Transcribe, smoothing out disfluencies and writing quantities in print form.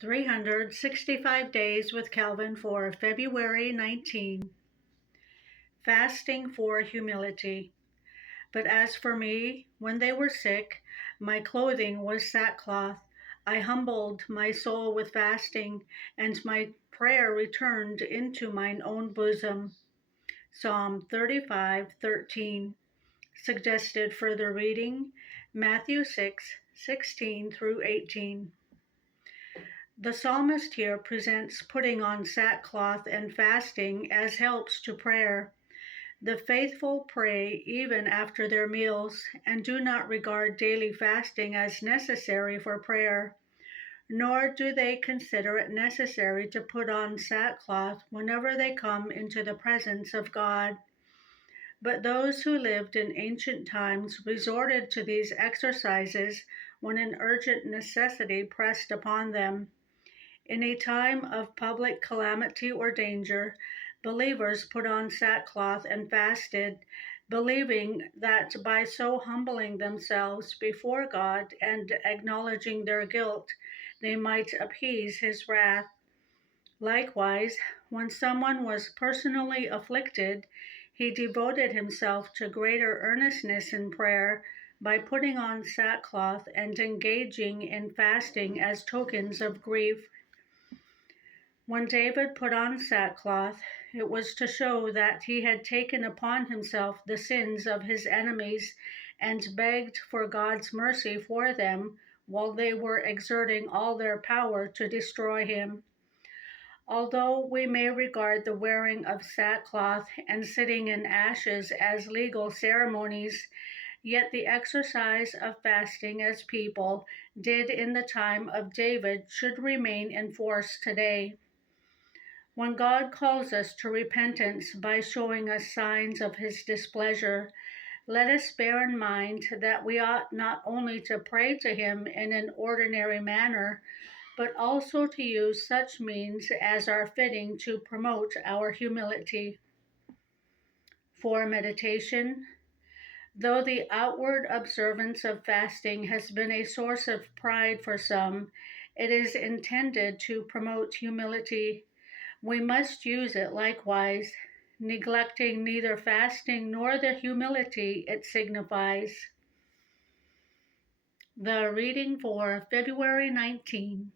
365 Days with Calvin for February 19. Fasting for Humility. But as for me, when they were sick, my clothing was sackcloth. I humbled my soul with fasting, and my prayer returned into mine own bosom. Psalm 35:13. Suggested further reading, Matthew 6:16 through 18. The psalmist here presents putting on sackcloth and fasting as helps to prayer. The faithful pray even after their meals and do not regard daily fasting as necessary for prayer, nor do they consider it necessary to put on sackcloth whenever they come into the presence of God. But those who lived in ancient times resorted to these exercises when an urgent necessity pressed upon them. In a time of public calamity or danger, believers put on sackcloth and fasted, believing that by so humbling themselves before God and acknowledging their guilt, they might appease his wrath. Likewise, when someone was personally afflicted, he devoted himself to greater earnestness in prayer by putting on sackcloth and engaging in fasting as tokens of grief. When David put on sackcloth, it was to show that he had taken upon himself the sins of his enemies and begged for God's mercy for them while they were exerting all their power to destroy him. Although we may regard the wearing of sackcloth and sitting in ashes as legal ceremonies, yet the exercise of fasting as people did in the time of David should remain in force today. When God calls us to repentance by showing us signs of his displeasure, let us bear in mind that we ought not only to pray to him in an ordinary manner, but also to use such means as are fitting to promote our humility. For meditation, though the outward observance of fasting has been a source of pride for some, it is intended to promote humility. We must use it likewise, neglecting neither fasting nor the humility it signifies. The reading for February 19.